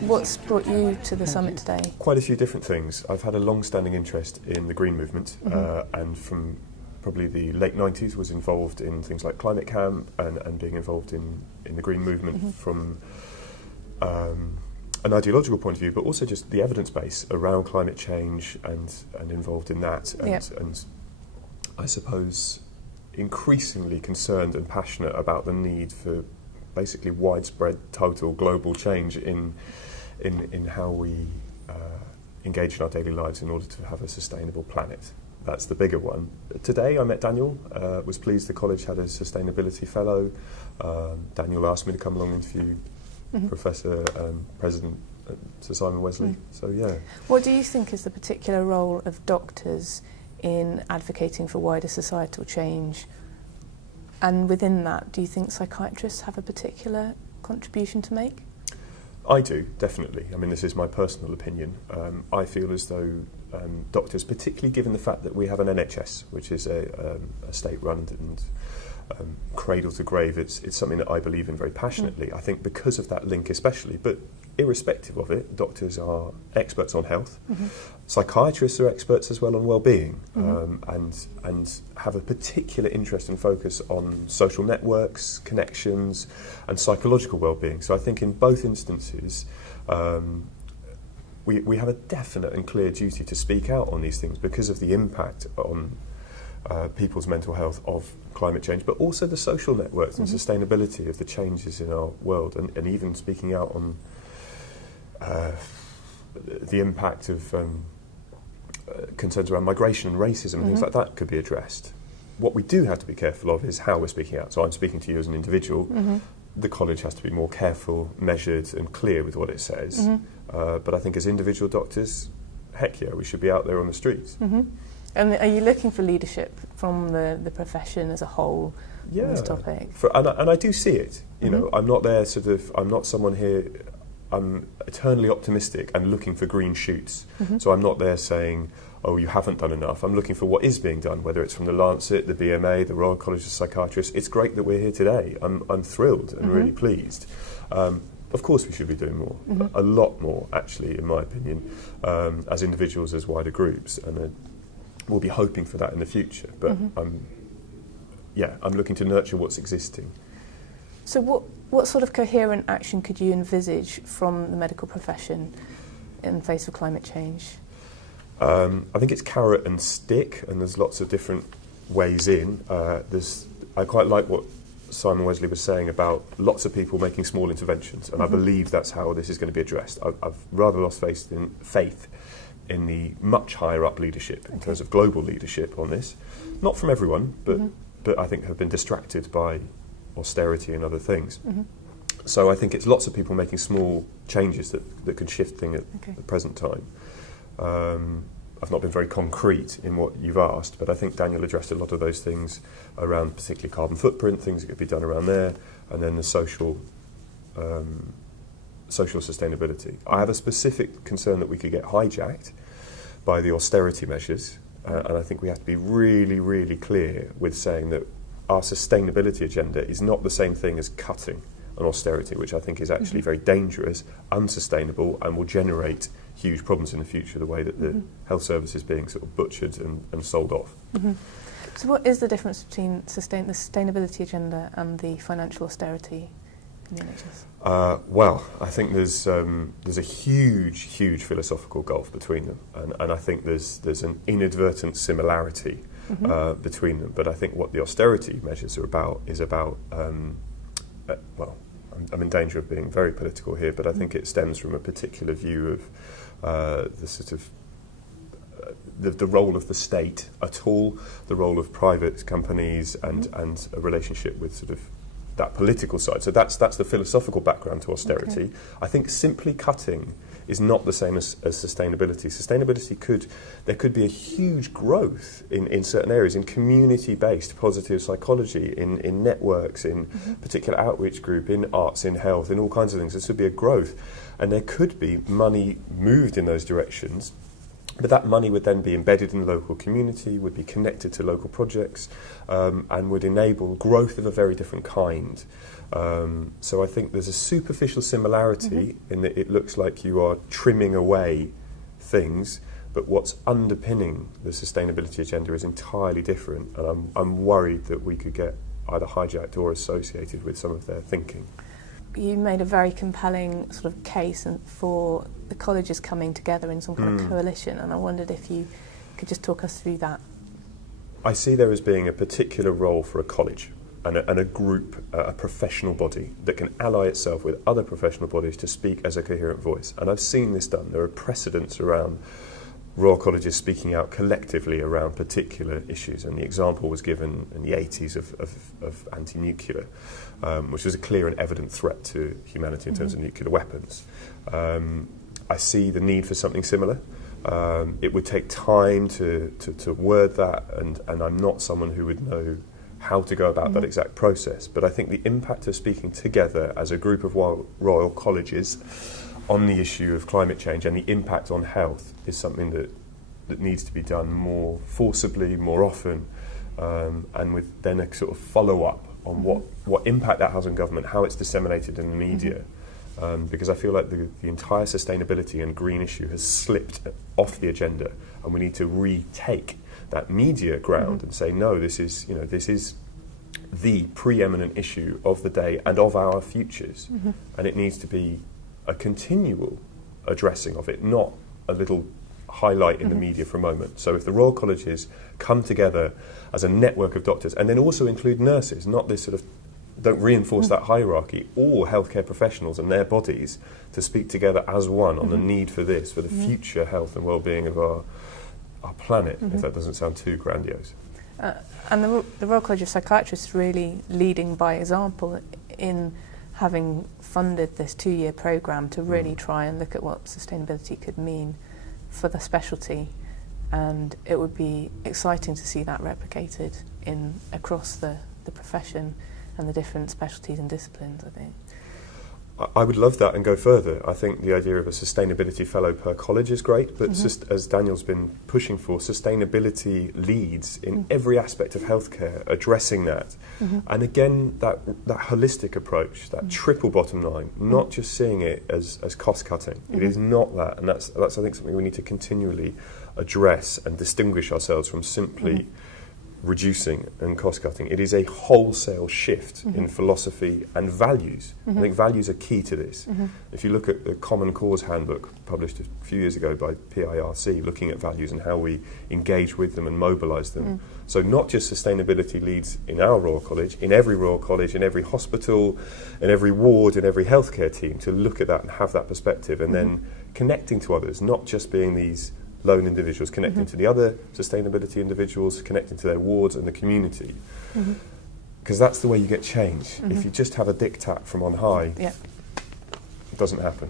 What's brought you to the summit today? Quite a few different things. I've had a long-standing interest in the green movement, and from probably the late 90s was involved in things like Climate Camp and being involved in the green movement from an ideological point of view, but also just the evidence base around climate change and involved in that. And I suppose increasingly concerned and passionate about the need for basically widespread, total, global change in how we engage in our daily lives in order to have a sustainable planet. That's the bigger one. Today I met Daniel, was pleased the college had a sustainability fellow. Daniel asked me to come along and interview Professor, President Sir Simon Wesley. So yeah. What do you think is the particular role of doctors in advocating for wider societal change? And within that, do you think psychiatrists have a particular contribution to make? I do, definitely. I mean, this is my personal opinion. I feel as though doctors, particularly given the fact that we have an NHS, which is a state-run and cradle to grave, it's something that I believe in very passionately. I think because of that link especially, but irrespective of it, doctors are experts on health. Psychiatrists are experts as well on well-being, and have a particular interest and focus on social networks, connections, and psychological well-being. So I think in both instances, we have a definite and clear duty to speak out on these things because of the impact on people's mental health of climate change, but also the social networks and sustainability of the changes in our world, and even speaking out on the impact of concerns around migration and racism and things like that could be addressed. What we do have to be careful of is how we're speaking out. So I'm speaking to you as an individual. The college has to be more careful, measured and clear with what it says. But I think as individual doctors, heck yeah, we should be out there on the streets. And are you looking for leadership from the profession as a whole on this topic? And I do see it. You know, I'm not there I'm not someone here, I'm eternally optimistic and looking for green shoots. So I'm not there saying, oh, you haven't done enough. I'm looking for what is being done, whether it's from the Lancet, the BMA, the Royal College of Psychiatrists. It's great that we're here today. I'm thrilled and really pleased. Of course we should be doing more, a lot more actually, in my opinion, as individuals, as wider groups. And we'll be hoping for that in the future. But I'm looking to nurture what's existing. So what sort of coherent action could you envisage from the medical profession in the face of climate change? I think it's carrot and stick, and there's lots of different ways in. I quite like what Simon Wesley was saying about lots of people making small interventions, and I believe that's how this is going to be addressed. I've rather lost faith in the much higher up leadership in terms of global leadership on this. Not from everyone, but I think have been distracted by austerity and other things. So I think it's lots of people making small changes that can shift things at the present time. I've not been very concrete in what you've asked, but I think Daniel addressed a lot of those things around particularly carbon footprint, things that could be done around there, and then the social sustainability. I have a specific concern that we could get hijacked by the austerity measures, and I think we have to be really, really clear with saying that our sustainability agenda is not the same thing as cutting an austerity, which I think is actually very dangerous, unsustainable, and will generate huge problems in the future, the way that the health service is being sort of butchered and sold off. So what is the difference between the sustainability agenda and the financial austerity in the NHS? Well, I think there's a huge philosophical gulf between them, and I think there's an inadvertent similarity between them. But I think what the austerity measures are about is about, well, I'm in danger of being very political here, but I think it stems from a particular view of the sort of the role of the state at all, the role of private companies, and a relationship with sort of that political side. So that's the philosophical background to austerity. I think simply cutting is not the same as sustainability. Sustainability there could be a huge growth in certain areas, in community-based positive psychology, in networks, in particular outreach group, in arts, in health, in all kinds of things. This would be a growth, and there could be money moved in those directions But that money would then be embedded in the local community, would be connected to local projects, and would enable growth of a very different kind. So I think there's a superficial similarity in that it looks like you are trimming away things, but what's underpinning the sustainability agenda is entirely different, and I'm worried that we could get either hijacked or associated with some of their thinking. You made a very compelling sort of case for the colleges coming together in some kind of coalition, and I wondered if you could just talk us through that. I see there as being a particular role for a college and a group, a professional body that can ally itself with other professional bodies to speak as a coherent voice. And I've seen this done. There are precedents around Royal Colleges speaking out collectively around particular issues, and the example was given in the 80s of anti-nuclear, which was a clear and evident threat to humanity in terms of nuclear weapons. I see the need for something similar. It would take time to word that, and I'm not someone who would know how to go about that exact process, but I think the impact of speaking together as a group of Royal Colleges on the issue of climate change and the impact on health is something that needs to be done more forcibly, more often, and with then a sort of follow-up on what impact that has on government, how it's disseminated in the media, because I feel like the entire sustainability and green issue has slipped off the agenda, and we need to retake that media ground and say, no, this is the preeminent issue of the day and of our futures, and it needs to be a continual addressing of it, not a little highlight in the media for a moment. So if the Royal Colleges come together as a network of doctors, and then also include nurses, not this sort of, don't reinforce that hierarchy, all healthcare professionals and their bodies to speak together as one on the need for this, for the future health and well-being of our planet, if that doesn't sound too grandiose. And the Royal College of Psychiatrists really leading by example in having funded this 2-year programme to really try and look at what sustainability could mean for the specialty, and it would be exciting to see that replicated across the profession and the different specialties and disciplines, I think. I would love that and go further. I think the idea of a sustainability fellow per college is great, but as Daniel's been pushing for, sustainability leads in every aspect of healthcare, addressing that. And again, that holistic approach, that triple bottom line, not just seeing it as cost cutting. It is not that, and that's I think something we need to continually address and distinguish ourselves from simply reducing and cost-cutting. It is a wholesale shift in philosophy and values. I think values are key to this. If you look at the Common Cause Handbook published a few years ago by PIRC, looking at values and how we engage with them and mobilise them. So not just sustainability leads in our Royal College, in every Royal College, in every hospital, in every ward, in every healthcare team, to look at that and have that perspective, and then connecting to others, not just being these lone individuals, connecting to the other sustainability individuals, connecting to their wards and the community. Because that's the way you get change. If you just have a diktat from on high, it doesn't happen.